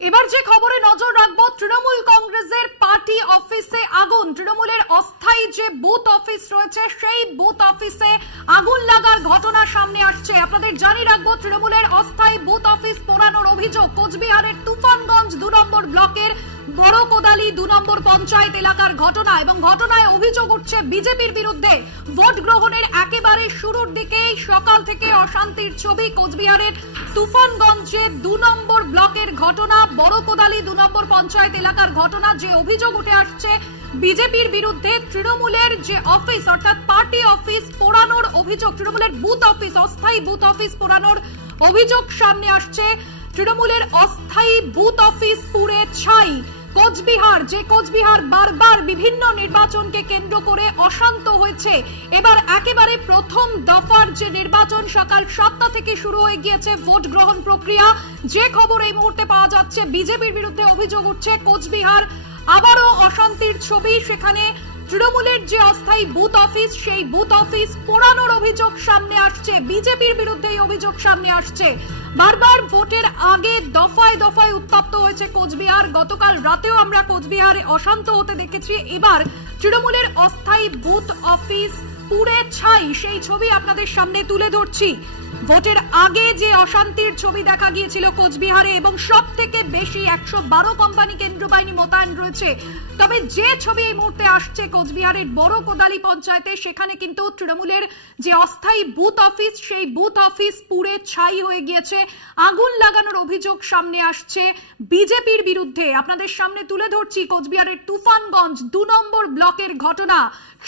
এবার যে খবরে নজর রাখবো, তৃণমূল কংগ্রেসের পার্টি অফিসে আগুন। তৃণমূলের অস্থায়ী যে বুথ অফিস রয়েছে সেই বুথ অফিসে আগুন লাগার ঘটনা সামনে আসছে। আপনাদের জানিয়ে রাখবো, তৃণমূলের অস্থায়ী বুথ অফিস পোড়ানোর অভিযোগ কোচবিহারের তুফানগঞ্জ 2 নম্বর ব্লকের বড় কোদালি 2 নম্বর পঞ্চায়েত এলাকার ঘটনা, এবং ঘটনায় অভিযোগ উঠছে বিজেপির বিরুদ্ধে। ভোট গ্রহণের একেবারে শুরুর দিকেই সকাল থেকে অশান্তির ছবি। কোচবিহারের তুফানগঞ্জে 2 নম্বর ব্লকের ঘটনা, বড় কোদালি 2 নম্বর পঞ্চায়েত এলাকার ঘটনা, যে অভিযোগ উঠে আসছে বিজেপির বিরুদ্ধে। তৃণমূলের যে অফিস অর্থাৎ পার্টি অফিস পোড়ানোর অভিযোগ, তৃণমূলের বুথ অফিস, অস্থায়ী বুথ অফিস পোড়ানোর অভিযোগ সামনে আসছে। তৃণমূলের অস্থায়ী বুথ অফিস পুড়ে ছাই। কোচবিহার, যে কোচবিহার বারবার বিভিন্ন নির্বাচনকে কেন্দ্র করে অশান্ত হয়েছে, এবার একেবারে প্রথম দফার যে নির্বাচন সকাল 7টা থেকে শুরু হয়ে গিয়েছে ভোট গ্রহণ প্রক্রিয়া। যে খবর এই মুহূর্তে পাওয়া যাচ্ছে, বিজেপির বিরুদ্ধে অভিযোগ উঠছে কোচবিহার আবারও অশান্তির ছবি। সেখানে তৃণমূলের যে অস্থায়ী বুথ অফিস, সেই বুথ অফিস পোড়ানোর অভিযোগ সামনে আসছে। বিজেপির বিরুদ্ধে এই অভিযোগ সামনে আসছে। বারবার ভোটের আগে দফায় দফায় উত্তপ্ত হয়েছে কোচবিহার। গতকাল রাতেও আমরা কোচবিহারে অশান্ত হতে দেখেছি। এবার তৃণমূলের অস্থায়ী বুথ অফিস পুড়ে ছাই, সেই ছবি আপনাদের সামনে তুলে ধরছি। ভোটের আগে যে অশান্তির ছবি দেখা গিয়েছিল কোচবিহারে, এবং সব থেকে বেশি 112 কোম্পানি কেন্দ্র বাহিনী মোতায়েন রয়েছে। তবে যে ছবি এই মুহূর্তে আসছে কোচবিহারের বড় কোদালি পঞ্চায়েতে, সেখানে কিন্তু তৃণমূলের যে অস্থায়ী বুথ অফিস, সেই বুথ অফিস পুড়ে ছাই হয়ে গিয়েছে। আগুন লাগানোর অভিযোগ সামনে আসছে বিজেপির বিরুদ্ধে। আপনাদের সামনে তুলে ধরছি কোচবিহারের তুফানগঞ্জ 2 নম্বর ব্লকের ঘটনা।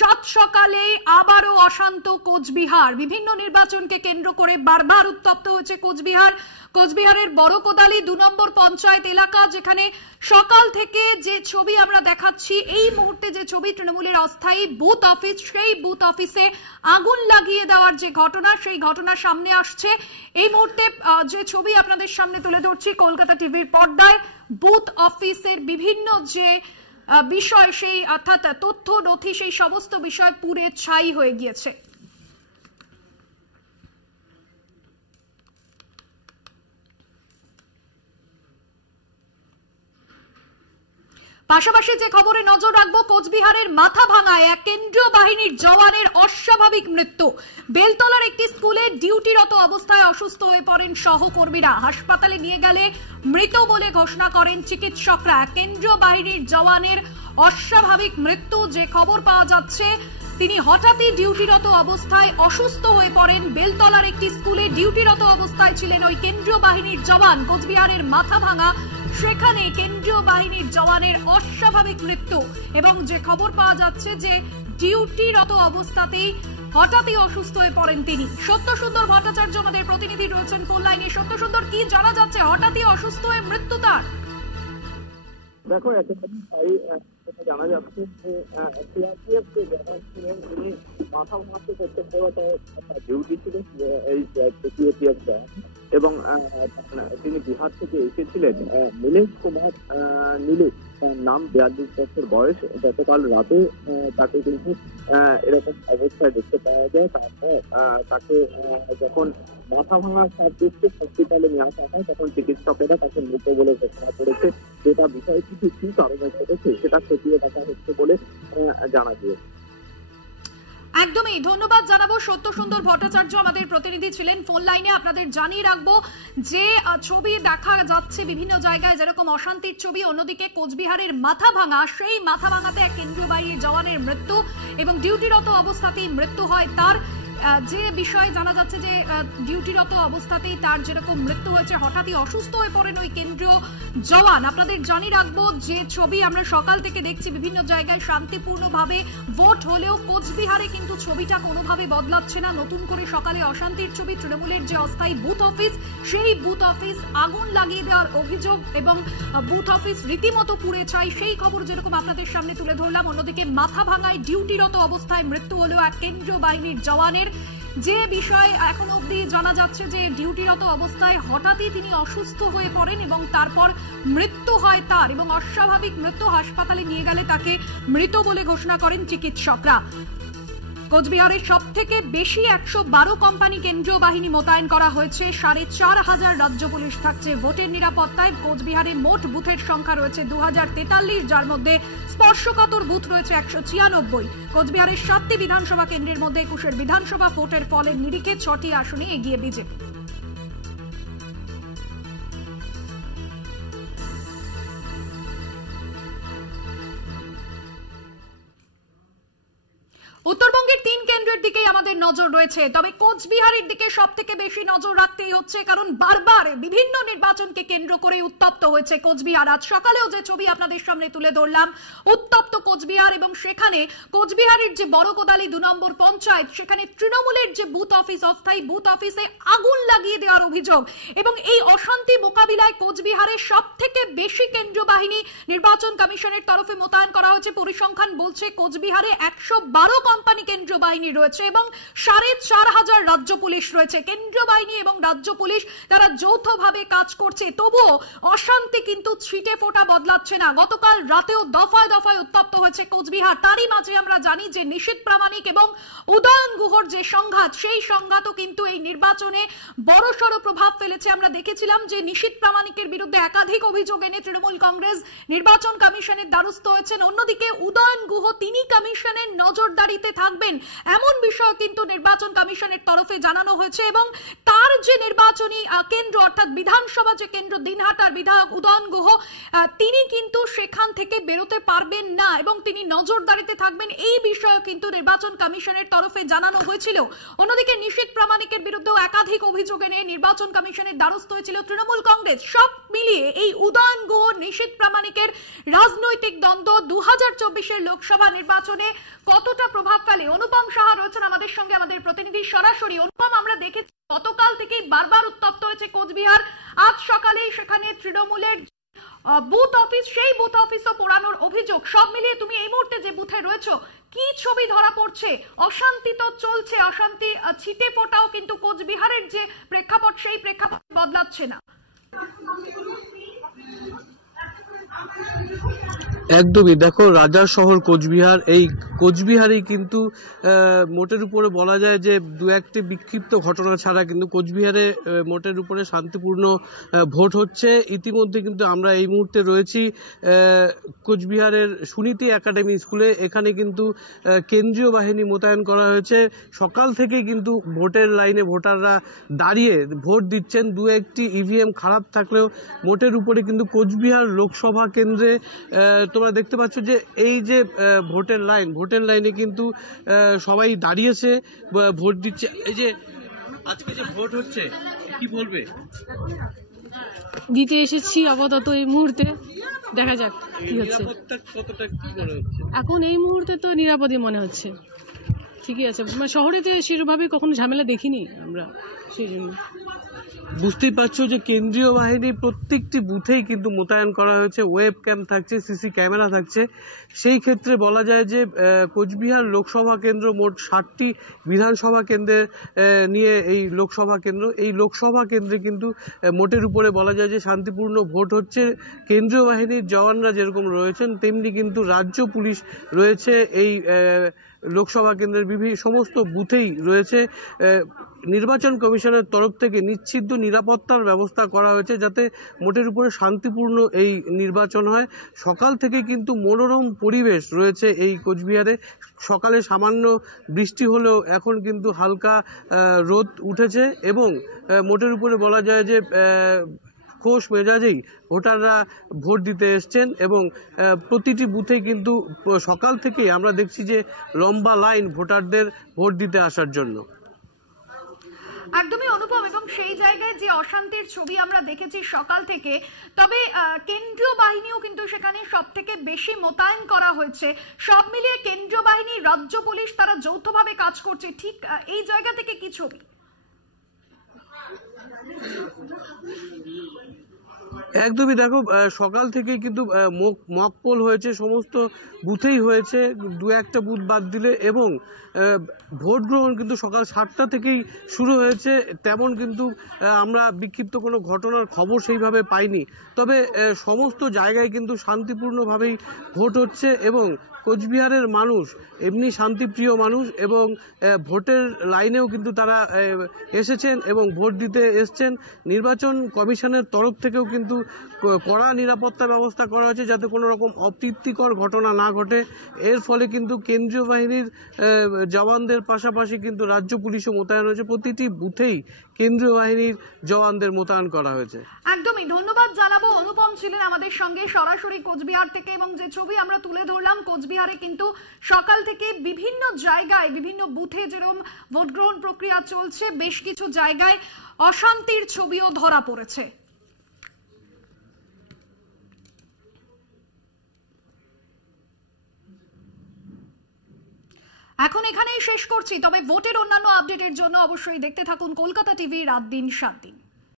সাত সকালে আবারও অশান্ত কোচবিহার। বিভিন্ন নির্বাচনকে কেন্দ্র করে বারবার উত্তপ্ত হয়েছে কোচবিহার। কোচবিহারের বড় কোদালি 2 নম্বর পঞ্চায়েত এলাকা, যেখানে সকাল থেকে যে ছবি আমরা দেখাচ্ছি, এই মুহূর্তে যে ছবি তৃণমূলের অস্থায়ী বুথ অফিস, সেই বুথ অফিসে আগুন লাগিয়ে দেওয়ার যে ঘটনা, সেই ঘটনা সামনে আসছে। এই মুহূর্তে যে ছবি আপনাদের সামনে তুলে ধরছি কলকাতা টিভির পর্দায়, বুথ অফিসের বিভিন্ন যে বিষয়, সেই অর্থাৎ তথ্য নথি, সেই সমস্ত বিষয় পুড়ে ছাই হয়ে গিয়েছে। পাশাপাশি যে খবরে নজর রাখবো, কোচবিহারের মাথাভাঙায় এক কেন্দ্রীয় বাহিনীর জওয়ানের অস্বাভাবিক মৃত্যু। বেলতলার একটি স্কুলে ডিউটিরত অবস্থায় অসুস্থ হয়ে পড়েন সহকর্মীরা। হাসপাতালে নিয়ে গেলে মৃত বলে ঘোষণা করেন চিকিৎসকরা। কেন্দ্রীয় বাহিনীর জওয়ানের অস্বাভাবিক মৃত্যু, যে খবর পাওয়া যাচ্ছে, তিনি হঠাৎই ডিউটিরত অবস্থায় অসুস্থ হয়ে পড়েন। বেলতলার একটি স্কুলে ডিউটিরত অবস্থায় ছিলেন ওই কেন্দ্রীয় বাহিনীর জওয়ান। কোচবিহারের মাথাভাঙা, সেখানে কেন্দ্রীয় বাহিনীর জওয়ানের অস্বাভাবিক মৃত্যু, এবং যে খবর পাওয়া যাচ্ছে যে ডিউটিরত অবস্থাতেই হঠাৎই অসুস্থ হয়ে পড়েন তিনি। সত্যসুন্দর ভট্টাচার্য আমাদের প্রতিনিধি রয়েছেন ফোন লাইনে। সত্যসুন্দর, কি জানা যাচ্ছে, হঠাৎই অসুস্থ হয়ে মৃত্যু তার? দেখো, জানা যাচ্ছে যে সিআরপিএফ যে জওয়ান ছিলেন, তিনি মাথা ভাঙাতে করতে ডিউটি ছিলেন এই সিআরপিএফ জওয়ান, এবং তিনি বিহার থেকে এসেছিলেন। নীলেশ কুমার নীলু নাম, 42 বছর বয়স। গতকাল রাতে তাকে কিন্তু এরকম অবস্থায় দেখতে পাওয়া যায়। তারপর তাকে যখন মাথা ভাঙার সার ডিস্ট্রিক্ট হসপিটালে নিয়ে আসা হয়, তখন চিকিৎসকেরা তাকে মৃত বলে ঘোষণা করেছে। যেটা বিষয়টি কি কারণে ঘটেছে সেটা খতিয়ে দেখা হচ্ছে বলে জানা গিয়েছে। একদমই ধন্যবাদ জানাবো। সত্যসুন্দর ভট্টাচার্য আমাদের প্রতিনিধি ছিলেন ফোন লাইনে। আপনাদের জানিয়ে রাখবো যে ছবি দেখা যাচ্ছে বিভিন্ন জায়গায়, যেরকম অশান্তির ছবি, অন্যদিকে কোচবিহারের মাথাভাঙা, সেই মাথাভাঙাতে এক কেন্দ্রীয় বাহিনীর জওয়ানের মৃত্যু, এবং ডিউটিরত অবস্থাতেই মৃত্যু হয় তার। যে বিষয়ে জানা যাচ্ছে যে ডিউটিরত অবস্থাতেই তার যেরকম মৃত্যু হয়েছে, হঠাৎই অসুস্থ হয়ে পড়েন ওই কেন্দ্রীয় জওয়ান। আপনাদের জানিয়ে রাখবো যে ছবি আমরা সকাল থেকে দেখছি, বিভিন্ন জায়গায় শান্তিপূর্ণভাবে ভোট হলেও কোচবিহারে কিন্তু ছবিটা কোনোভাবে বদলাচ্ছে না। নতুন করে সকালে অশান্তির ছবি। তৃণমূলের যে অস্থায়ী বুথ অফিস, সেই বুথ অফিস আগুন লাগিয়ে দেওয়ার অভিযোগ, এবং বুথ অফিস রীতিমতো পুড়ে ছাই, সেই খবর যেরকম আপনাদের সামনে তুলে ধরলাম। অন্যদিকে মাথাভাঙায় ডিউটিরত অবস্থায় মৃত্যু হলেও এক কেন্দ্রীয় বাহিনীর জওয়ানের। যে বিষয় এখন অবধি জানা যাচ্ছে যে ডিউটিরত অবস্থায় হঠাৎই তিনি অসুস্থ হয়ে পড়েন, এবং তারপর মৃত্যু হয় তার, এবং অস্বাভাবিক মৃত্যু। হাসপাতালে নিয়ে গেলে তাকে মৃত বলে ঘোষণা করেন চিকিৎসকরা। কোচবিহারের সব থেকে বেশি 112 কোম্পানি কেন্দ্রীয় বাহিনী মোতায়েন করা হয়েছে। 4,500 রাজ্য পুলিশ থাকছে ভোটের নিরাপত্তায়। কোচবিহারে মোট বুথের সংখ্যা রয়েছে 2043, যার মধ্যে স্পর্শকাতর বুথ রয়েছে 196। কোচবিহারের 7টি বিধানসভা কেন্দ্রের মধ্যে 21 বিধানসভা ভোটের ফলের নিরিখে 6টি আসনে এগিয়ে বিজেপি। উত্তরবঙ্গের 3 কেন্দ্রের দিকেই আমাদের নজর রয়েছে, তবে কোচবিহারের দিকে সব থেকে বেশি নজর রাখতেই হচ্ছে, কারণ বারবার বিভিন্ন নির্বাচনকে কেন্দ্র করে উত্তপ্ত হয়েছে কোচবিহার। আজ সকালেও যে ছবি আপনাদের সামনে তুলে ধরলাম, উত্তপ্ত কোচবিহার, এবং সেখানে কোচবিহারের যে বড় কোদালি 2 নম্বর পঞ্চায়েত, সেখানে তৃণমূলের যে বুথ অফিস, অস্থায়ী বুথ অফিসে আগুন লাগিয়ে দেওয়ার অভিযোগ। এবং এই অশান্তি মোকাবিলায় কোচবিহারের সব থেকে বেশি কেন্দ্রীয় বাহিনী নির্বাচন কমিশনের তরফে মোতায়েন করা হয়েছে। পরিসংখ্যান বলছে কোচবিহারে 112 কোম্পানি কেন্দ্রীয় বাহিনী রয়েছে এবং 4,500 রাজ্য পুলিশ রয়েছে। কেন্দ্রীয় বাহিনী এবং রাজ্য পুলিশ তারা যৌথভাবে কাজ করছে, তবুও অশান্তি কিন্তু ছিটে ফোটা বদলাচ্ছে না। গতকাল রাতেও দফায় দফায় উত্তপ্ত হয়েছে কোচবিহার। তারই মাঝে আমরা জানি যে নিশীথ প্রামাণিক এবং উদয়ন গুহর যে সংঘাত, সেই সংঘাতও কিন্তু এই নির্বাচনে বড়সড় প্রভাব ফেলেছে। আমরা দেখেছিলাম যে নিশীথ প্রামাণিকের বিরুদ্ধে একাধিক অভিযোগ এনে তৃণমূল কংগ্রেস নির্বাচন কমিশনের দ্বারস্থ হয়েছেন। অন্যদিকে উদয়ন গুহ তিনি কমিশনের নজরদারিতে থাকবেন, এমন বিষয় কিন্তু নির্বাচন কমিশনের তরফে জানানো হয়েছে। এবং তার যে নির্বাচনী কেন্দ্র, অর্থাৎ বিধানসভা যে কেন্দ্র, দিনহাটার বিধায়ক উদয়ন গুহ, তিনি কিন্তু সেখান থেকে বেরোতে পারবেন না এবং তিনি নজরদারিতে থাকবেন, এই বিষয়ে কিন্তু নির্বাচন কমিশনের তরফে জানানো হয়েছিল। অন্যদিকে নিশীথ প্রামাণিকের বিরুদ্ধেও একাধিক অভিযোগ এনে নির্বাচন কমিশনের দ্বারস্থ হয়েছিল তৃণমূল কংগ্রেস। সব মিলিয়ে এই উদয়ন গুহ নিশীথ প্রামাণিকের রাজনৈতিক দ্বন্দ্ব 2024 লোকসভা নির্বাচনে কতটা প্রভাব ফেলে? অনুপম সাহা রয়েছেন আমাদের সঙ্গে, আমাদের প্রতিনিধি সরাসরি। অনুপম, আমরা দেখেছি গতকাল থেকেই বারবার উত্তপ্ত হয়েছে কোচবিহার। আজ সকালেই সেখানে তৃণমূলের বুথ অফিস, সেই বুথ অফিসও পোড়ানোর অভিযোগ। সব মিলিয়ে তুমি এই মুহূর্তে যে বুথে রয়েছো, কি ছবি ধরা পড়ছে? অশান্তি তো চলছে, অশান্তি ছিটে ফোটাও কিন্তু কোচবিহারের যে প্রেক্ষাপট, সেই প্রেক্ষাপট বদলাচ্ছে না। একদমই, দেখো রাজার শহর কোচবিহার, এই কোচবিহারেই কিন্তু মোটের উপরে বলা যায় যে 2-1টি বিক্ষিপ্ত ঘটনা ছাড়া কিন্তু কোচবিহারে মোটের উপরে শান্তিপূর্ণ ভোট হচ্ছে। ইতিমধ্যে কিন্তু আমরা এই মুহূর্তে রয়েছি কোচবিহারের সুনীতি একাডেমি স্কুলে। এখানে কিন্তু কেন্দ্রীয় বাহিনী মোতায়েন করা হয়েছে। সকাল থেকে কিন্তু ভোটের লাইনে ভোটাররা দাঁড়িয়ে ভোট দিচ্ছেন। 2-1টি ইভিএম খারাপ থাকলেও মোটের উপরে কিন্তু কোচবিহার লোকসভা কেন্দ্রে তোমরা দেখতে পাচ্ছ যে এই যে ভোটের লাইনে কিন্তু সবাই দাঁড়িয়েছে, ভোট দিচ্ছে। এই যে আজকে যে ভোট হচ্ছে, কি বলবে? দিতে এসেছি আপাতত এই মুহূর্তে, দেখা যাক কি হচ্ছে। কতটা কি মনে হচ্ছে এখন এই মুহূর্তে? তো নিরাপদই মনে হচ্ছে, ঠিকই আছে। শহরে তো সেভাবে কখনো ঝামেলা দেখিনি আমরা, সেই জন্য। বুঝতেই পারছো যে কেন্দ্রীয় বাহিনী প্রত্যেকটি বুথেই কিন্তু মোতায়েন করা হয়েছে, ওয়েব ক্যাম থাকছে, সিসি ক্যামেরা থাকছে। সেই ক্ষেত্রে বলা যায় যে কোচবিহার লোকসভা কেন্দ্র মোট 60টি বিধানসভা কেন্দ্রে নিয়ে এই লোকসভা কেন্দ্র, এই লোকসভা কেন্দ্রে কিন্তু মোটের উপরে বলা যায় যে শান্তিপূর্ণ ভোট হচ্ছে। কেন্দ্রীয় বাহিনীর জওয়ানরা যেরকম রয়েছেন, তেমনি কিন্তু রাজ্য পুলিশ রয়েছে এই লোকসভা কেন্দ্রের সমস্ত বুথেই রয়েছে। নির্বাচন কমিশনের তরফ থেকে নিশ্চিত নিরাপত্তার ব্যবস্থা করা হয়েছে, যাতে মোটের উপরে শান্তিপূর্ণ এই নির্বাচন হয়। সকাল থেকে কিন্তু মনোরম পরিবেশ রয়েছে এই কোচবিহারে। সকালে সামান্য বৃষ্টি হলেও এখন কিন্তু হালকা রোদ উঠেছে এবং মোটের উপরে বলা যায় যে খোশ মেজাজেই ভোটাররা ভোট দিতে এসছেন এবং প্রতিটি বুথে কিন্তু সকাল থেকেই আমরা দেখছি যে লম্বা লাইন ভোটারদের ভোট দিতে আসার জন্য। একদমই অনুপম, এবং সেই জায়গায় যে অশান্তির ছবি আমরা দেখেছি সকাল থেকে, তবে কেন্দ্রীয় বাহিনীও কিন্তু সেখানে সব থেকে বেশি মোতায়েন করা হয়েছে। সব মিলিয়ে কেন্দ্রীয় বাহিনী, রাজ্য পুলিশ তারা যৌথভাবে কাজ করছে, ঠিক এই জায়গা থেকে কি ছবি? একদমই দেখো, সকাল থেকেই কিন্তু মক পোল হয়েছে, সমস্ত বুথেই হয়েছে, দু একটা বুথ বাদ দিলে, এবং ভোট গ্রহণ কিন্তু সকাল 7টা থেকেই শুরু হয়েছে। তেমন কিন্তু আমরা বিক্ষিপ্ত কোনো ঘটনার খবর সেইভাবে পাইনি। তবে সমস্ত জায়গায় কিন্তু শান্তিপূর্ণভাবেই ভোট হচ্ছে, এবং কোচবিহারের মানুষ এমনি শান্তিপ্রিয় মানুষ, এবং ভোটের লাইনেও কিন্তু তারা এসেছেন এবং ভোট দিতে এসছেন। নির্বাচন কমিশনের তরফ থেকেও কিন্তু কড়া নিরাপত্তা ব্যবস্থা করা হয়েছে যাতে কোনো রকম অপ্রীতিকর ঘটনা না ঘটে। এর ফলে কিন্তু কেন্দ্রীয় বাহিনীর জওয়ানদের পাশাপাশি কিন্তু রাজ্য পুলিশও মোতায়েন হয়েছে। প্রতিটি বুথেই কেন্দ্রীয় বাহিনীর জওয়ানদের মোতায়েন করা হয়েছে। একদমই ধন্যবাদ জানাবো। অনুপম ছিলেন আমাদের সঙ্গে সরাসরি কোচবিহার থেকে, এবং যে ছবি আমরা তুলে ধরলাম, কোচবিহারে কিন্তু সকাল থেকে বিভিন্ন জায়গায় বিভিন্ন বুথে যেরকম ভোট গ্রহণ প্রক্রিয়া চলছে, বেশ কিছু জায়গায় অশান্তির ছবিও ধরা পড়েছে। এখন এখানেই শেষ করছি, তবে ভোটের অন্যান্য আপডেটের জন্য অবশ্যই দেখতে থাকুন কলকাতা টিভি রাত দিন 7 দিন।